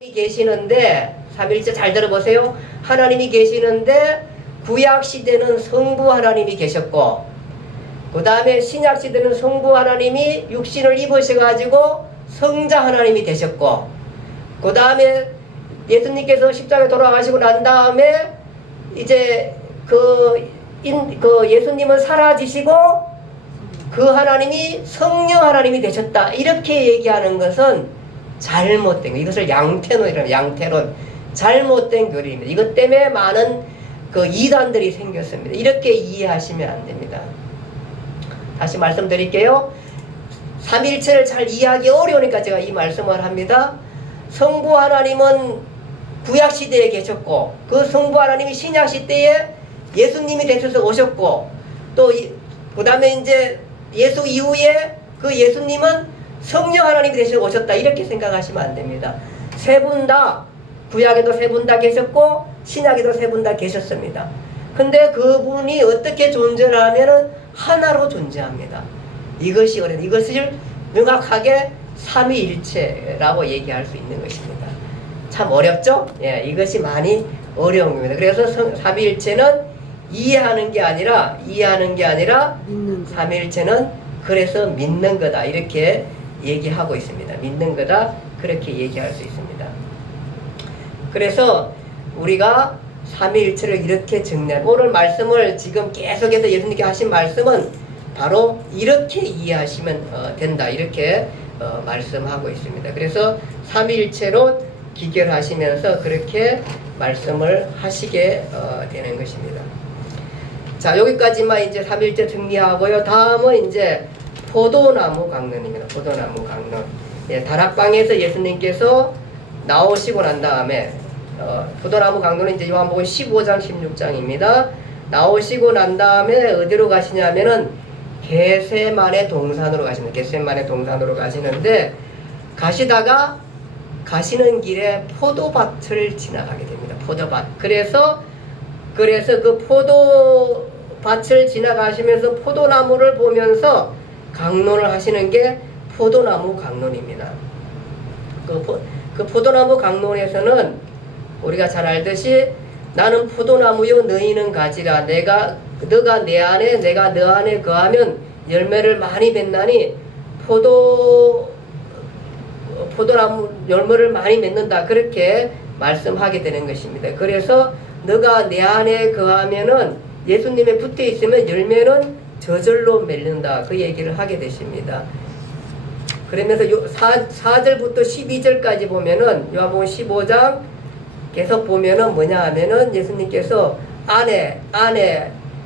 계시는데, 삼일째 잘 들어보세요. 하나님이 계시는데 구약시대는 성부 하나님이 계셨고, 그 다음에 신약시대는 성부 하나님이 육신을 입으셔가지고 성자 하나님이 되셨고, 그 다음에 예수님께서 십자가에 돌아가시고 난 다음에 이제 그 예수님은 사라지시고 그 하나님이 성령 하나님이 되셨다, 이렇게 얘기하는 것은 잘못된 거. 이것을 양태론이라고. 양태론, 잘못된 교리입니다. 이것 때문에 많은 그 이단들이 생겼습니다. 이렇게 이해하시면 안 됩니다. 다시 말씀드릴게요. 삼일체를 잘 이해하기 어려우니까 제가 이 말씀을 합니다. 성부 하나님은 구약시대에 계셨고, 그 성부 하나님이 신약시대에 예수님이 되셔서 오셨고, 또 그 다음에 이제 예수 이후에 그 예수님은 성령 하나님이 되셔서 오셨다, 이렇게 생각하시면 안 됩니다. 세 분 다, 구약에도 세 분 다 계셨고 신약에도 세 분 다 계셨습니다. 근데 그분이 어떻게 존재를 하면은 하나로 존재합니다. 이것을 명확하게 삼위일체라고 얘기할 수 있는 것입니다. 참 어렵죠? 예, 이것이 많이 어려운 겁니다. 그래서 삼위일체는 이해하는 게 아니라 삼위일체는 그래서 믿는 거다, 이렇게 얘기하고 있습니다. 믿는 거다, 그렇게 얘기할 수 있습니다. 그래서 우리가 삼위일체를 이렇게 정리하고, 오늘 말씀을 지금 계속해서 예수님께 하신 말씀은 바로 이렇게 이해하시면 된다, 이렇게 말씀하고 있습니다. 그래서 삼위일체로 기결하시면서 그렇게 말씀을 하시게 되는 것입니다. 자, 여기까지만 이제 삼위일체 정리하고요. 다음은 이제 포도나무 강론입니다. 포도나무 강론. 예, 다락방에서 예수님께서 나오시고 난 다음에 포도나무 강론은 이제 요한복음 15장 16장입니다. 나오시고 난 다음에 어디로 가시냐면은 겟세마네 동산으로 가시는, 겟세마네 동산으로 가시는데, 가시는 길에 포도밭을 지나가게 됩니다. 포도밭. 그래서 그 포도밭을 지나가시면서 포도나무를 보면서 강론을 하시는 게 포도나무 강론입니다. 그 포도나무 강론에서는 우리가 잘 알듯이 나는 포도나무요 너희는 가지라, 너가 내 안에 내가 너 안에 거하면 열매를 많이 맺나니, 포도나무 열매를 많이 맺는다, 그렇게 말씀하게 되는 것입니다. 그래서 너가 내 안에 거하면은, 예수님에 붙어 있으면 열매는 저절로 맺는다, 그 얘기를 하게 되십니다. 그러면서 4절부터 12절까지 보면은 요한복음 15장 계속 보면은 뭐냐 하면은 예수님께서 아내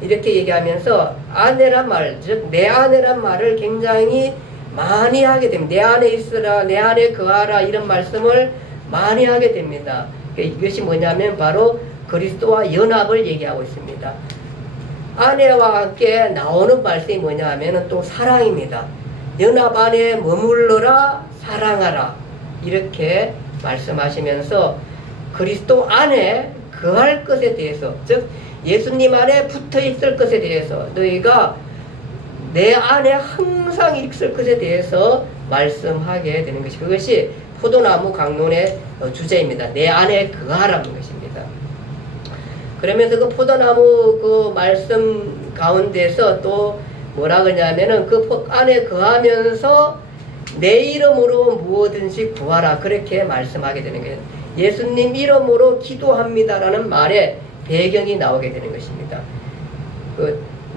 이렇게 얘기하면서 아내란 말, 즉 내 아내란 말을 굉장히 많이 하게 됩니다. 내 안에 있으라, 내 안에 거하라, 이런 말씀을 많이 하게 됩니다. 이것이 뭐냐면 바로 그리스도와 연합을 얘기하고 있습니다. 아내와 함께 나오는 말씀이 뭐냐 하면은 또 사랑입니다. 연합 안에 머물러라, 사랑하라, 이렇게 말씀하시면서 그리스도 안에 거할 것에 대해서, 즉 예수님 안에 붙어 있을 것에 대해서, 너희가 내 안에 항상 있을 것에 대해서 말씀하게 되는 것이, 그것이 포도나무 강론의 주제입니다. 내 안에 거하라는 것입니다. 그러면서 그 포도나무 그 말씀 가운데서 또 뭐라 그러냐면은 그 안에 거하면서 내 이름으로 무엇든지 구하라, 그렇게 말씀하게 되는 거예요. 예수님 이름으로 기도합니다라는 말에 배경이 나오게 되는 것입니다.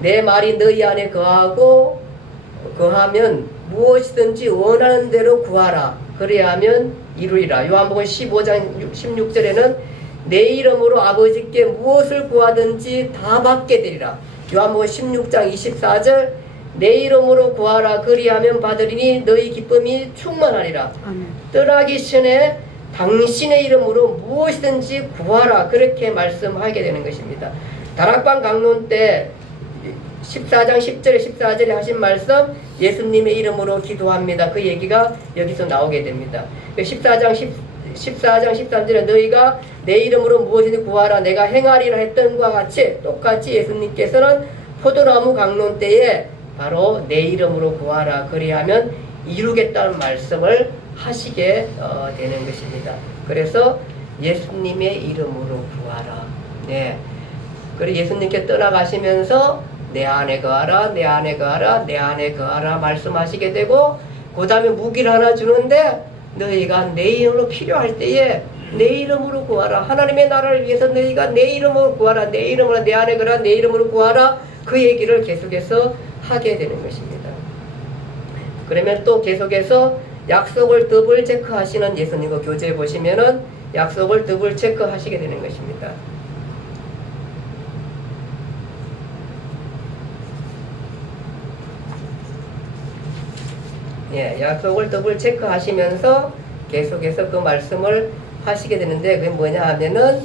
내 말이 너희 안에 거하면 무엇이든지 원하는 대로 구하라, 그래야 하면 이루리라. 요한복음 15장 16절에는 내 이름으로 아버지께 무엇을 구하든지 다 받게 되리라. 요한복음 16장 24절 내 이름으로 구하라, 그리하면 받으리니 너희 기쁨이 충만하리라. 떠나기 전에 당신의 이름으로 무엇이든지 구하라, 그렇게 말씀하게 되는 것입니다. 다락방 강론 때 14장 10절에 14절에 하신 말씀, 예수님의 이름으로 기도합니다, 그 얘기가 여기서 나오게 됩니다. 14장 13절에 너희가 내 이름으로 무엇이든지 구하라 내가 행하리라 했던 것과 같이 똑같이 예수님께서는 포도나무 강론 때에 바로 내 이름으로 구하라, 그리하면 이루겠다는 말씀을 하시게 되는 것입니다. 그래서 예수님의 이름으로 구하라. 네. 그리고 예수님께 떠나가시면서 내 안에 거하라, 내 안에 거하라, 내 안에 거하라 말씀하시게 되고, 그 다음에 무기를 하나 주는데, 너희가 내 이름으로 필요할 때에 내 이름으로 구하라. 하나님의 나라를 위해서 너희가 내 이름으로 구하라. 내 이름으로, 내 안에 거하라, 내 이름으로 구하라. 그 얘기를 계속해서 하게 되는 것입니다. 그러면 또 계속해서 약속을 더블 체크하시는 예수님과 교제해 보시면은 약속을 더블 체크하시게 되는 것입니다. 예, 약속을 더블 체크하시면서 계속해서 그 말씀을 하시게 되는데, 그게 뭐냐 하면은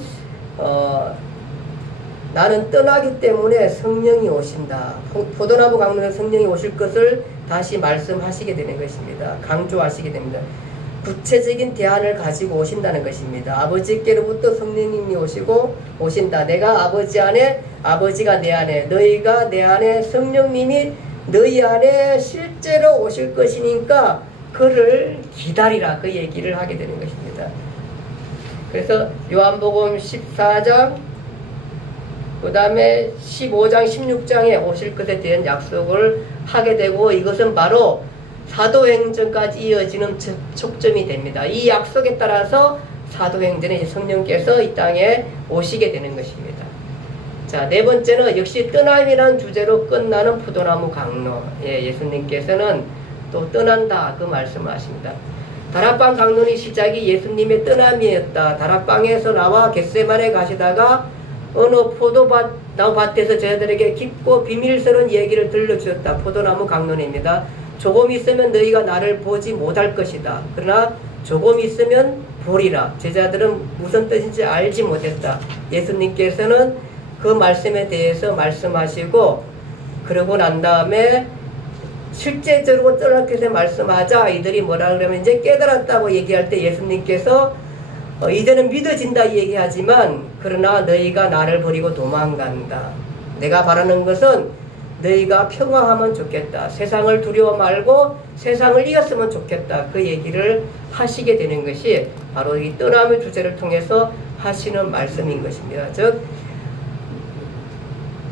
나는 떠나기 때문에 성령이 오신다. 포도나무 강론에 성령이 오실 것을 다시 말씀하시게 되는 것입니다. 강조하시게 됩니다. 구체적인 대안을 가지고 오신다는 것입니다. 아버지께로부터 성령님이 오신다. 내가 아버지 안에, 아버지가 내 안에, 너희가 내 안에, 성령님이 너희 안에 실제로 오실 것이니까 그를 기다리라. 그 얘기를 하게 되는 것입니다. 그래서 요한복음 14장 그 다음에 15장 16장에 오실 것에 대한 약속을 하게 되고, 이것은 바로 사도행전까지 이어지는 촉점이 됩니다. 이 약속에 따라서 사도행전에 성령께서 이 땅에 오시게 되는 것입니다. 자, 네 번째는 역시 떠남이라는 주제로 끝나는 포도나무 강론. 예, 예수님께서는 또 떠난다 그 말씀을 하십니다. 다락방 강론의 시작이 예수님의 떠남이었다. 다락방에서 나와 겟세마네 가시다가 어느 포도나무밭에서 저희들에게 깊고 비밀스러운 얘기를 들려주셨다. 포도나무 강론입니다. 조금 있으면 너희가 나를 보지 못할 것이다. 그러나 조금 있으면 보리라. 제자들은 무슨 뜻인지 알지 못했다. 예수님께서는 그 말씀에 대해서 말씀하시고, 그러고 난 다음에 실제적으로 떠날 것에 말씀하자 이들이 뭐라 그러면 이제 깨달았다고 얘기할 때 예수님께서 이제는 믿어진다 얘기하지만, 그러나 너희가 나를 버리고 도망간다. 내가 바라는 것은 너희가 평화하면 좋겠다. 세상을 두려워 말고 세상을 이겼으면 좋겠다. 그 얘기를 하시게 되는 것이 바로 이 떠남의 주제를 통해서 하시는 말씀인 것입니다. 즉,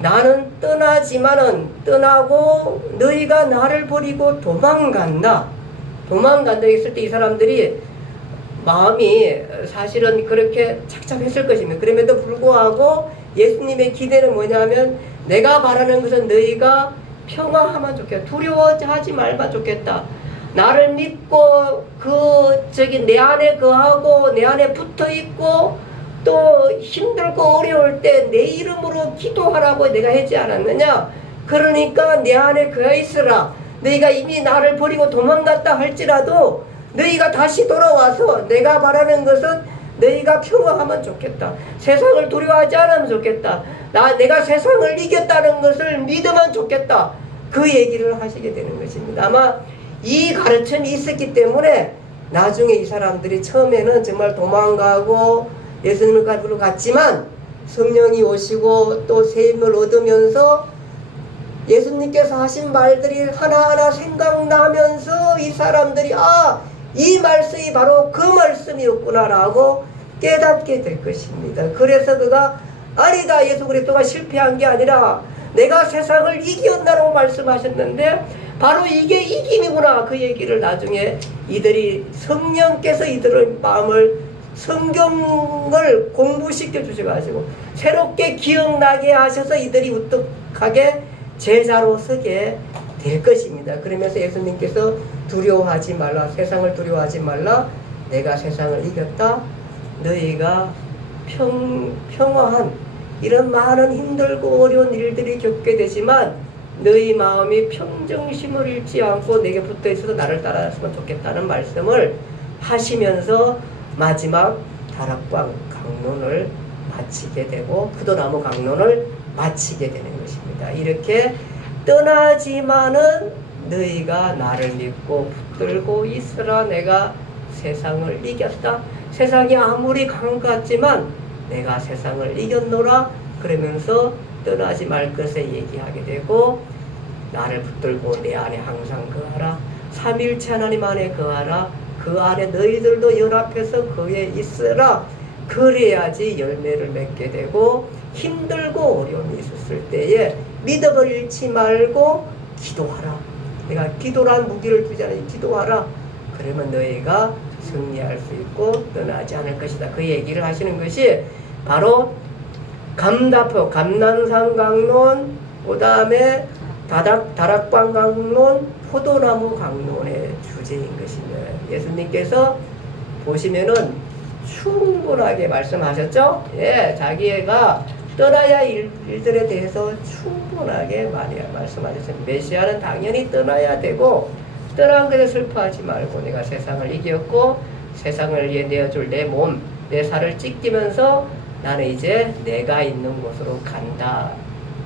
나는 떠나지만은 떠나고 너희가 나를 버리고 도망간다. 도망간다 했을 때 이 사람들이 마음이 사실은 그렇게 착잡했을 것입니다. 그럼에도 불구하고 예수님의 기대는 뭐냐면, 내가 바라는 것은 너희가 평화하면 좋겠다. 두려워하지 말면 좋겠다. 나를 믿고 내 안에 거하고 내 안에 붙어있고 또 힘들고 어려울 때 내 이름으로 기도하라고 내가 하지 않았느냐. 그러니까 내 안에 거하있으라. 너희가 이미 나를 버리고 도망갔다 할지라도 너희가 다시 돌아와서 내가 바라는 것은 너희가 평화하면 좋겠다. 세상을 두려워하지 않으면 좋겠다. 내가 세상을 이겼다는 것을 믿으면 좋겠다. 그 얘기를 하시게 되는 것입니다. 아마 이 가르침이 있었기 때문에 나중에 이 사람들이 처음에는 정말 도망가고 예수님을 가지러 갔지만, 성령이 오시고 또 세임을 얻으면서 예수님께서 하신 말들이 하나하나 생각나면서 이 사람들이 이 말씀이 바로 그 말씀이었구나라고 깨닫게 될 것입니다. 그래서 그가 아니다, 예수 그리스도가 실패한 게 아니라 내가 세상을 이겼다라고 말씀하셨는데 바로 이게 이김이구나. 그 얘기를 나중에 이들이, 성령께서 이들의 마음을 성경을 공부시켜 주셔가지고 새롭게 기억나게 하셔서 이들이 우뚝하게 제자로 서게 될 것입니다. 그러면서 예수님께서 두려워하지 말라. 세상을 두려워하지 말라. 내가 세상을 이겼다. 너희가 평화한 이런 많은 힘들고 어려운 일들이 겪게 되지만 너희 마음이 평정심을 잃지 않고 내게 붙어 있어서 나를 따라갔으면 좋겠다는 말씀을 하시면서 마지막 다락방 강론을 마치게 되고 포도나무 강론을 마치게 되는 것입니다. 이렇게 떠나지만은 너희가 나를 믿고 붙들고 있으라. 내가 세상을 이겼다. 세상이 아무리 강한 것 같지만 내가 세상을 이겼노라. 그러면서 떠나지 말 것에 얘기하게 되고, 나를 붙들고 내 안에 항상 거하라. 삼일체 하나님 안에 거하라. 그 그 안에 너희들도 연합해서 거기에 있으라. 그래야지 열매를 맺게 되고 힘들고 어려움이 있었을 때에 믿음을 잃지 말고 기도하라. 내가 기도란 무기를 주잖아요. 기도하라. 그러면 너희가 승리할 수 있고 떠나지 않을 것이다. 그 얘기를 하시는 것이 바로 감다포, 감난산 강론, 그 다음에 다락방 강론, 포도나무 강론의 주제인 것입니다. 예수님께서 보시면은 충분하게 말씀하셨죠? 예, 자기가 떠나야 할 일들에 대해서 충분하게 많이 말씀하셨습니다. 메시아는 당연히 떠나야 되고, 떠난 것에 슬퍼하지 말고 내가 세상을 이겼고 세상을 위해 내어줄 내 몸, 내 살을 찢기면서 나는 이제 내가 있는 곳으로 간다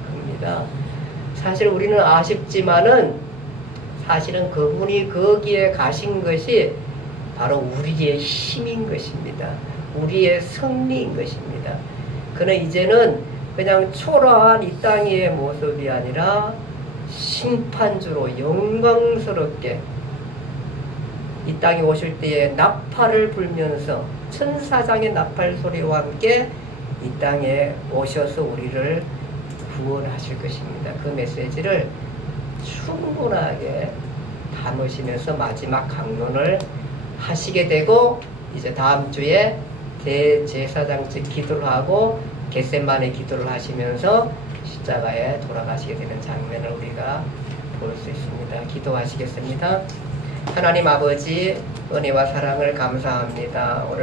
합니다. 사실 우리는 아쉽지만은 사실은 그분이 거기에 가신 것이 바로 우리의 힘인 것입니다. 우리의 승리인 것입니다. 그는 이제는 그냥 초라한 이 땅의 모습이 아니라 심판주로 영광스럽게 이 땅에 오실 때에 나팔을 불면서 천사장의 나팔 소리와 함께 이 땅에 오셔서 우리를 구원하실 것입니다. 그 메시지를 충분하게 담으시면서 마지막 강론을 하시게 되고 이제 다음 주에 대제사장직 기도를 하고 겟세마네 기도를 하시면서 십자가에 돌아가시게 되는 장면을 우리가 볼 수 있습니다. 기도하시겠습니다. 하나님 아버지 은혜와 사랑을 감사합니다. 오늘